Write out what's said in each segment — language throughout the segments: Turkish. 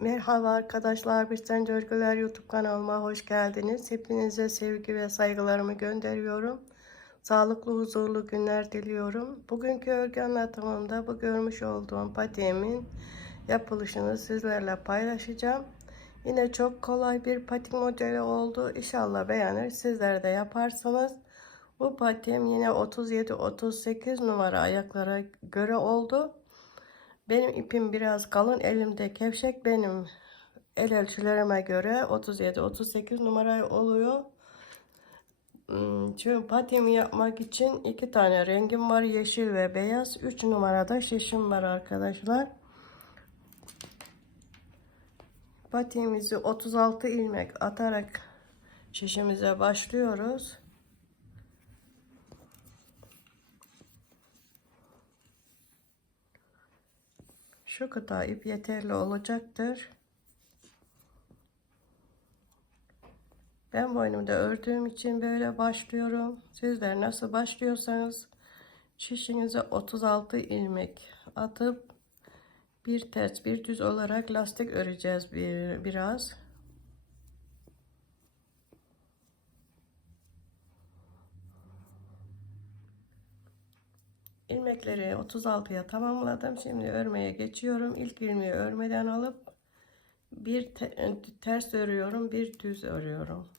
Merhaba arkadaşlar, Birsen Örgüler YouTube kanalıma hoş geldiniz. Hepinize sevgi ve saygılarımı gönderiyorum. Sağlıklı, huzurlu günler diliyorum. Bugünkü örgü anlatımımda bu görmüş olduğum patiğimin yapılışını sizlerle paylaşacağım. Yine çok kolay bir patik modeli oldu. İnşallah beğenir. Sizler de yaparsanız. Bu patiğim yine 37-38 numara ayaklara göre oldu. Benim ipim biraz kalın, elimde kevşek. Benim el ölçülerime göre 37-38 numara oluyor. Hmm, Çünkü patimi yapmak için iki tane rengim var. Yeşil ve beyaz. 3 numarada şişim var arkadaşlar. Patiğimizi 36 ilmek atarak şişimize başlıyoruz. Şu kadar ip yeterli olacaktır. Ben boynumda ördüğüm için böyle başlıyorum. Sizler nasıl başlıyorsanız şişinize 36 ilmek atıp bir ters bir düz olarak lastik öreceğiz bir, biraz. İlmekleri 36'ya tamamladım. Şimdi örmeye geçiyorum. İlk ilmeği örmeden alıp bir te ters örüyorum, bir düz örüyorum.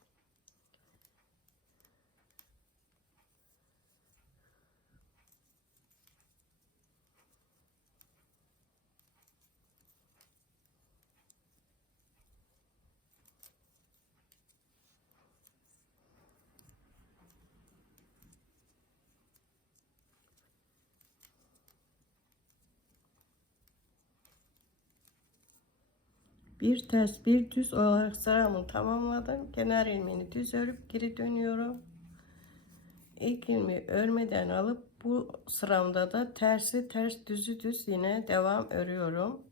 Bir ters bir düz olarak sıramı tamamladım. Kenar ilmeğini düz örüp geri dönüyorum. İlk ilmeği örmeden alıp bu sıramda da tersi ters düzü düz yine devam örüyorum.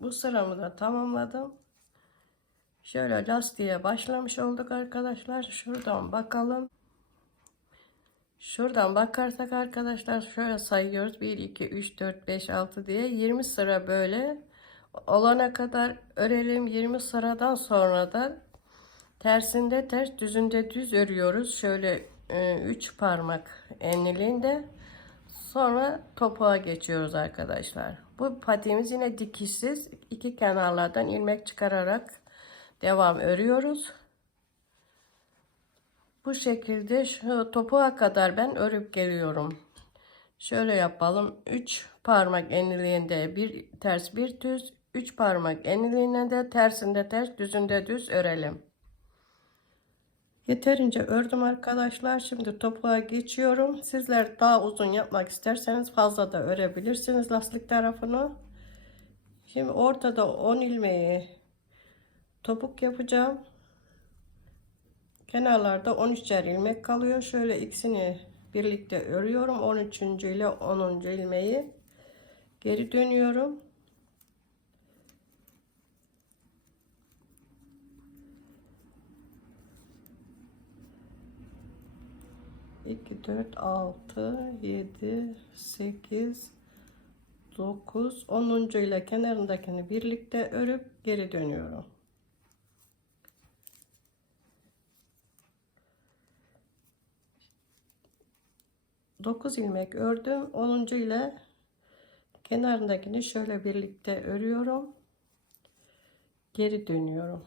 Bu sıramı da tamamladım. Şöyle lastiğe başlamış olduk arkadaşlar. Şuradan bakalım. Şuradan bakarsak arkadaşlar şöyle sayıyoruz. 1, 2, 3, 4, 5, 6 diye 20 sıra böyle olana kadar örelim. 20 sıradan sonra da tersinde ters düzünde düz örüyoruz. Şöyle 3 parmak enliliğinde. Sonra topuğa geçiyoruz arkadaşlar. Bu patiğimiz yine dikişsiz. iki kenarlardan ilmek çıkararak devam örüyoruz. Bu şekilde şu topuğa kadar ben örüp geliyorum. Şöyle yapalım. 3 parmak enliğinde bir ters bir düz, 3 parmak enliğinde de tersinde ters, düzünde düz örelim. Yeterince ördüm arkadaşlar. Şimdi topuğa geçiyorum. Sizler daha uzun yapmak isterseniz fazla da örebilirsiniz lastik tarafını. Şimdi ortada 10 ilmeği topuk yapacağım. Kenarlarda 13'er ilmek kalıyor. Şöyle ikisini birlikte örüyorum. 13. ile 10. ilmeği geri dönüyorum. İki, dört, altı, yedi, sekiz, dokuz, onuncu ile kenarındakini birlikte örüp geri dönüyorum. 9 ilmek ördüm. 10. ile kenarındakini şöyle birlikte örüyorum. Geri dönüyorum.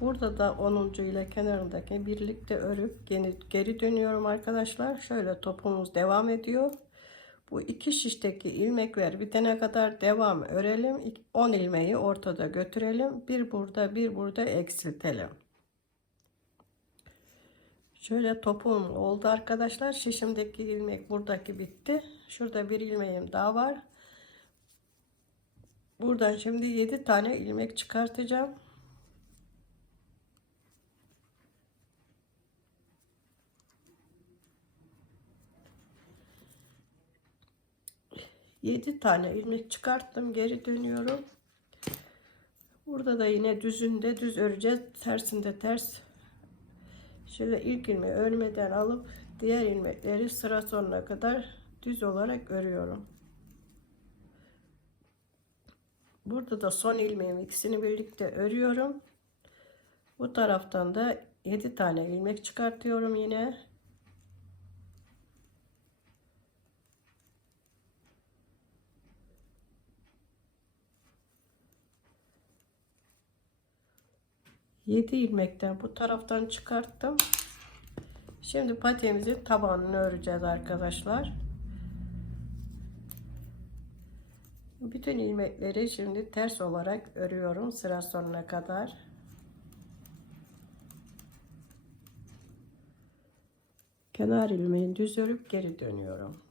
Burada da 10. ile kenarındaki birlikte örüp geri dönüyorum arkadaşlar. Şöyle topumuz devam ediyor. Bu iki şişteki ilmekler bitene kadar devam örelim. 10 ilmeği ortada götürelim. Bir burada bir burada eksiltelim. Şöyle topum oldu arkadaşlar. Şişimdeki ilmek buradaki bitti. Şurada bir ilmeğim daha var. Buradan şimdi 7 tane ilmek çıkartacağım. 7 7 tane ilmek çıkarttım. Geri dönüyorum. Burada da yine düzünde düz öreceğiz. Tersinde ters. Şöyle ilk ilmeği örmeden alıp diğer ilmekleri sıra sonuna kadar düz olarak örüyorum. Burada da son ilmeğimi ikisini birlikte örüyorum. Bu taraftan da 7 tane ilmek çıkartıyorum yine. Yedi ilmekten bu taraftan çıkarttım. Şimdi patiğimizin tabanını öreceğiz arkadaşlar. Bütün ilmekleri şimdi ters olarak örüyorum sıra sonuna kadar. Kenar ilmeğini düz örüp geri dönüyorum.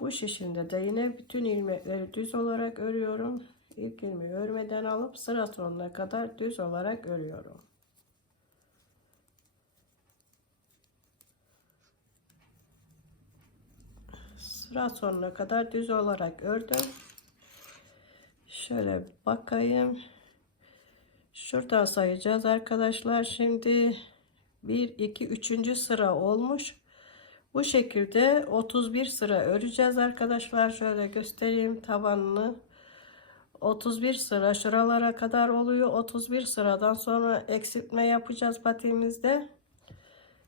Bu şişimde de yine bütün ilmekleri düz olarak örüyorum. İlk ilmeği örmeden alıp sıra sonuna kadar düz olarak örüyorum. Sıra sonuna kadar düz olarak ördüm. Şöyle bakayım. Şuradan sayacağız arkadaşlar. Şimdi 1, 2, 3. sıra olmuş. Bu şekilde 31 sıra öreceğiz arkadaşlar. Şöyle göstereyim tabanını. 31 sıra şuralara kadar oluyor. 31 sıradan sonra eksiltme yapacağız patiğimizde.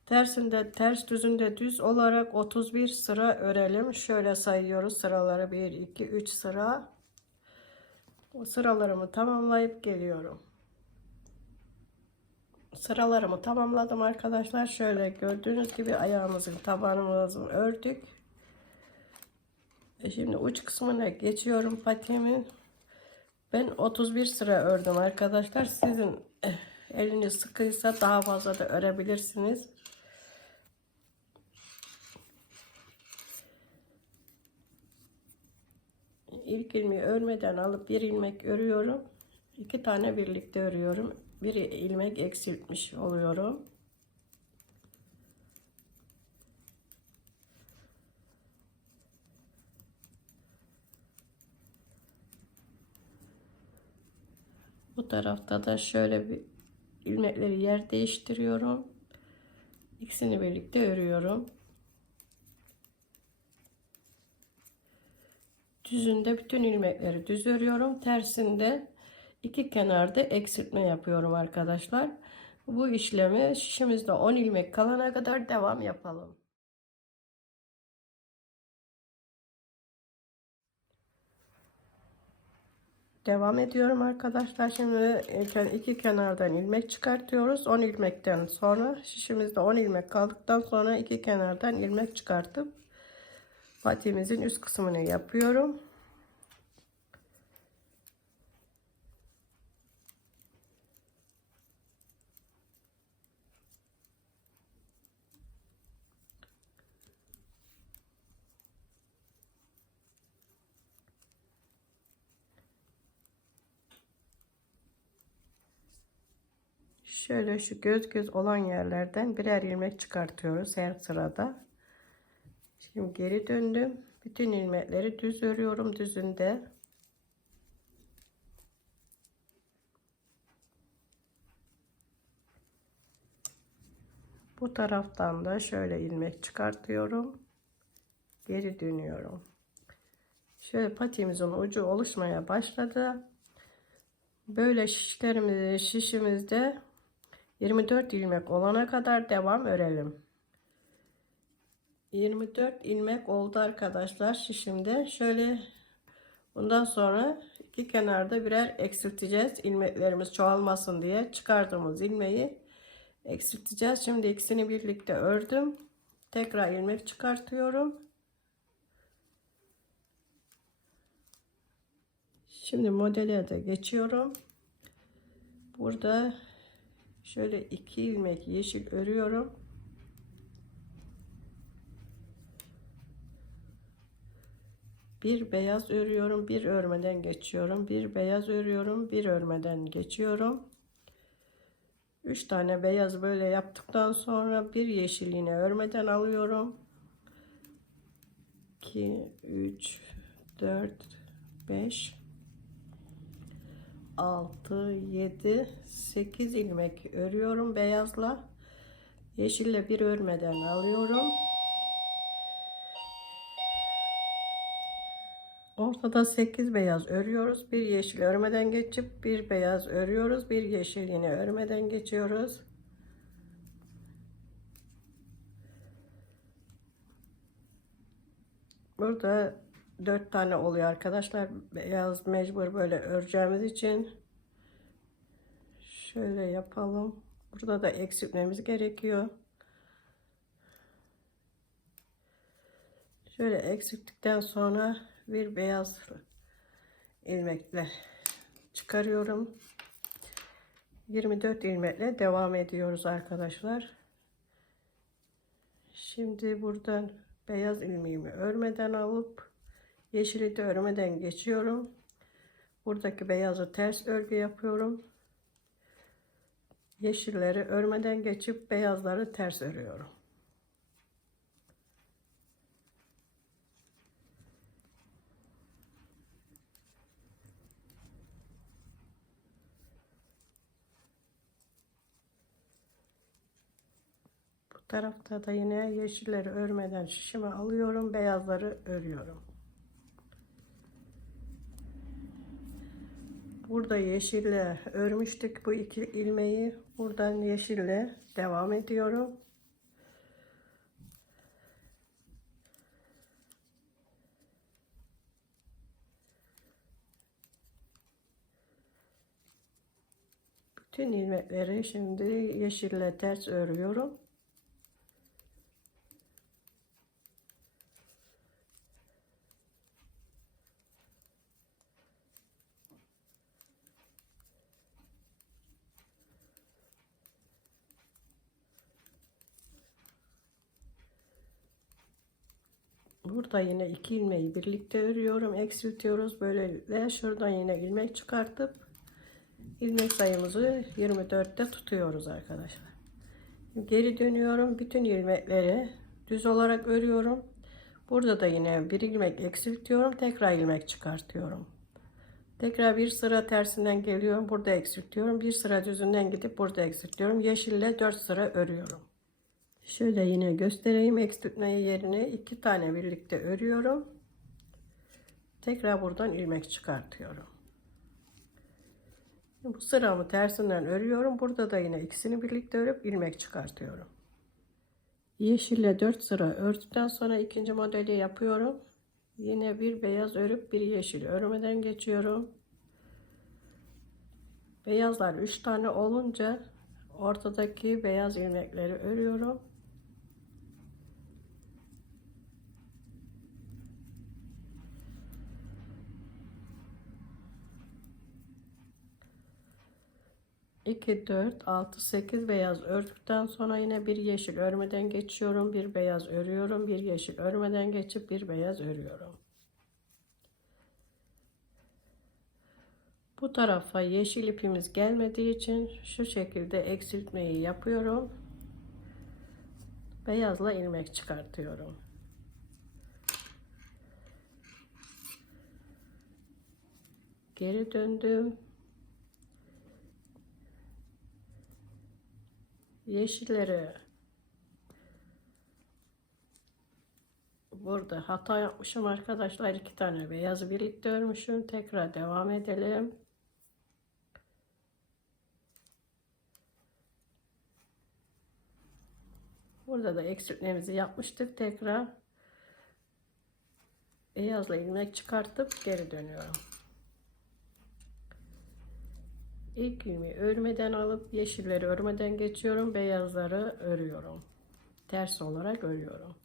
Tersinde ters düzünde düz olarak 31 sıra örelim. Şöyle sayıyoruz sıraları 1 2 3 sıra. O sıralarımı tamamlayıp geliyorum. Sıralarımı tamamladım arkadaşlar. Şöyle gördüğünüz gibi ayağımızın tabanımızı ördük. E şimdi uç kısmına geçiyorum patiğimin. Ben 31 sıra ördüm arkadaşlar. Sizin eh, eliniz sıkıysa daha fazla da örebilirsiniz. İlk ilmeği örmeden alıp bir ilmek örüyorum. İki tane birlikte örüyorum. Bir ilmek eksiltmiş oluyorum. Bu tarafta da şöyle bir ilmekleri yer değiştiriyorum. İkisini birlikte örüyorum. Düzünde bütün ilmekleri düz örüyorum. Tersinde iki kenarda eksiltme yapıyorum arkadaşlar. Bu işlemi şişimizde 10 ilmek kalana kadar devam yapalım. Devam ediyorum arkadaşlar. Şimdi iki kenardan ilmek çıkartıyoruz. 10 ilmekten sonra şişimizde 10 ilmek kaldıktan sonra iki kenardan ilmek çıkartıp patiğimizin üst kısmını yapıyorum. Şöyle şu göz göz olan yerlerden birer ilmek çıkartıyoruz her sırada. Şimdi geri döndüm. Bütün ilmekleri düz örüyorum düzünde. Bu taraftan da şöyle ilmek çıkartıyorum. Geri dönüyorum. Şöyle patiğimizin ucu oluşmaya başladı. Böyle şişlerimizi şişimizde 24 ilmek olana kadar devam örelim. 24 ilmek oldu arkadaşlar şişimde. Şöyle bundan sonra iki kenarda birer eksilteceğiz. ilmeklerimiz çoğalmasın diye çıkardığımız ilmeği eksilteceğiz. Şimdi ikisini birlikte ördüm. Tekrar ilmek çıkartıyorum. Şimdi modele de geçiyorum. Burada şöyle iki ilmek yeşil örüyorum. Bir beyaz örüyorum, bir örmeden geçiyorum. Bir beyaz örüyorum, bir örmeden geçiyorum. Üç tane beyaz böyle yaptıktan sonra bir yeşil yine örmeden alıyorum. 2, 3, 4, 5, 6, 7, 8 ilmek örüyorum beyazla. Yeşille bir örmeden alıyorum. Ortada 8 beyaz örüyoruz. Bir yeşil örmeden geçip bir beyaz örüyoruz. Bir yeşil yine örmeden geçiyoruz. Burada 4 tane oluyor arkadaşlar. Beyaz mecbur böyle öreceğimiz için şöyle yapalım. Burada da eksiltmemiz gerekiyor. Şöyle eksilttikten sonra bir beyaz ilmekle çıkarıyorum. 24 ilmekle devam ediyoruz arkadaşlar. Şimdi buradan beyaz ilmeğimi örmeden alıp yeşili de örmeden geçiyorum. Buradaki beyazı ters örgü yapıyorum. Yeşilleri örmeden geçip beyazları ters örüyorum. Tarafta da yine yeşilleri örmeden şişime alıyorum. Beyazları örüyorum. Burada yeşille örmüştük bu iki ilmeği. Buradan yeşille devam ediyorum. Bütün ilmekleri şimdi yeşille ters örüyorum. Burada yine iki ilmeği birlikte örüyorum. Eksiltiyoruz. Böylelikle şuradan yine ilmek çıkartıp ilmek sayımızı 24'te tutuyoruz arkadaşlar. Geri dönüyorum. Bütün ilmekleri düz olarak örüyorum. Burada da yine bir ilmek eksiltiyorum. Tekrar ilmek çıkartıyorum. Tekrar bir sıra tersinden geliyorum. Burada eksiltiyorum. Bir sıra düzünden gidip burada eksiltiyorum. Yeşille 4 sıra örüyorum. Şöyle yine göstereyim eksiltmeyi yerine iki tane birlikte örüyorum. Tekrar buradan ilmek çıkartıyorum. Bu sıramı tersinden örüyorum. Burada da yine ikisini birlikte örüp ilmek çıkartıyorum. Yeşille 4 sıra ördükten sonra ikinci modeli yapıyorum. Yine bir beyaz örüp bir yeşil örmeden geçiyorum. Beyazlar 3 tane olunca ortadaki beyaz ilmekleri örüyorum. İki, dört, altı, sekiz beyaz ördükten sonra yine bir yeşil örmeden geçiyorum. Bir beyaz örüyorum. Bir yeşil örmeden geçip bir beyaz örüyorum. Bu tarafa yeşil ipimiz gelmediği için şu şekilde eksiltmeyi yapıyorum. Beyazla ilmek çıkartıyorum. Geri döndüm. Yeşilleri burada hata yapmışım arkadaşlar. iki tane beyazı birlikte örmüşüm. Tekrar devam edelim. Burada da eksiltmemizi yapmıştık. Tekrar beyazla ilmek çıkartıp geri dönüyorum. İlk ilmeği örmeden alıp yeşilleri örmeden geçiyorum. Beyazları örüyorum. Ters olarak örüyorum.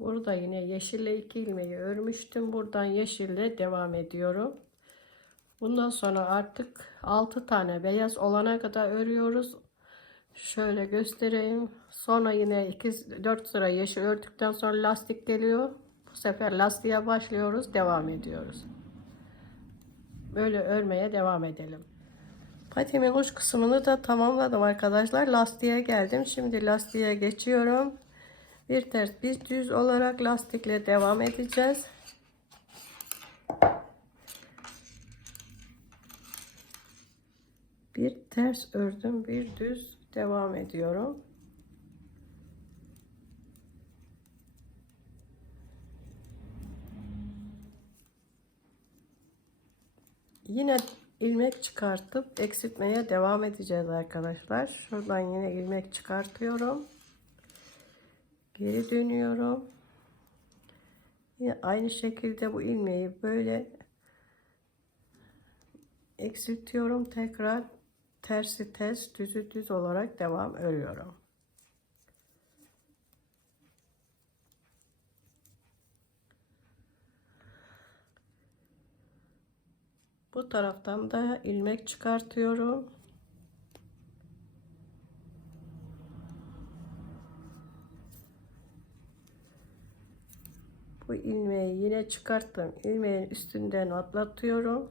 Burada yine yeşille iki ilmeği örmüştüm. Buradan yeşille devam ediyorum. Bundan sonra artık 6 tane beyaz olana kadar örüyoruz. Şöyle göstereyim. Sonra yine 2 4 sıra yeşil ördükten sonra lastik geliyor. Bu sefer lastiğe başlıyoruz, devam ediyoruz. Böyle örmeye devam edelim. Patimin uç kısmını da tamamladım arkadaşlar. Lastiğe geldim. Şimdi lastiğe geçiyorum. Bir ters bir düz olarak lastikle devam edeceğiz. Bir ters ördüm, bir düz devam ediyorum. Yine ilmek çıkartıp eksiltmeye devam edeceğiz arkadaşlar. Şuradan yine ilmek çıkartıyorum. Geri dönüyorum. Yine aynı şekilde bu ilmeği böyle eksiltiyorum. Tekrar tersi ters, düzü düz olarak devam örüyorum. Bu taraftan da ilmek çıkartıyorum. Bu ilmeği yine çıkarttım. İlmeğin üstünden atlatıyorum.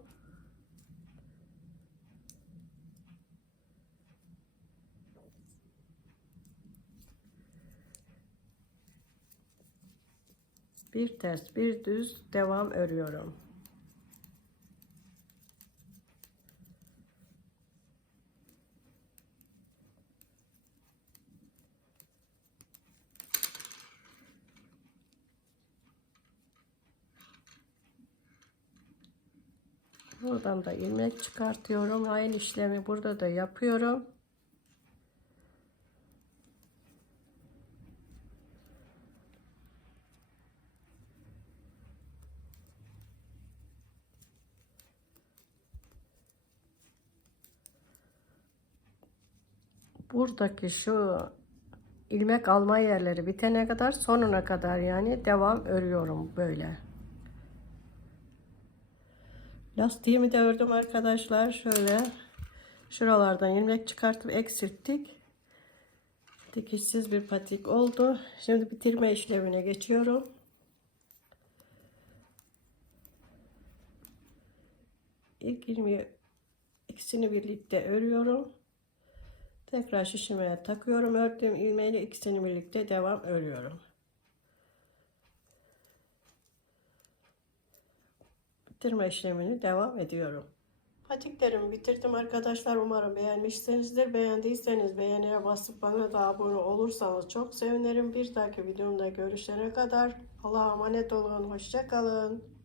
Bir ters, bir düz devam örüyorum. Buradan da ilmek çıkartıyorum. Aynı işlemi burada da yapıyorum. Buradaki şu ilmek alma yerleri bitene kadar sonuna kadar yani devam örüyorum böyle. Lastiğimi de ördüm arkadaşlar. Şöyle şuralardan ilmek çıkartıp eksilttik. Dikişsiz bir patik oldu. Şimdi bitirme işlemine geçiyorum. İlk ilmeği ikisini birlikte örüyorum. Tekrar şişime takıyorum. Ördüğüm ilmeğiyle ikisini birlikte devam örüyorum. Bitirme işlemini devam ediyorum. Patiklerimi bitirdim arkadaşlar. Umarım beğenmişsinizdir. Beğendiyseniz beğeniye basıp bana da abone olursanız çok sevinirim. Bir dahaki videomda görüşene kadar Allah'a emanet olun. Hoşçakalın.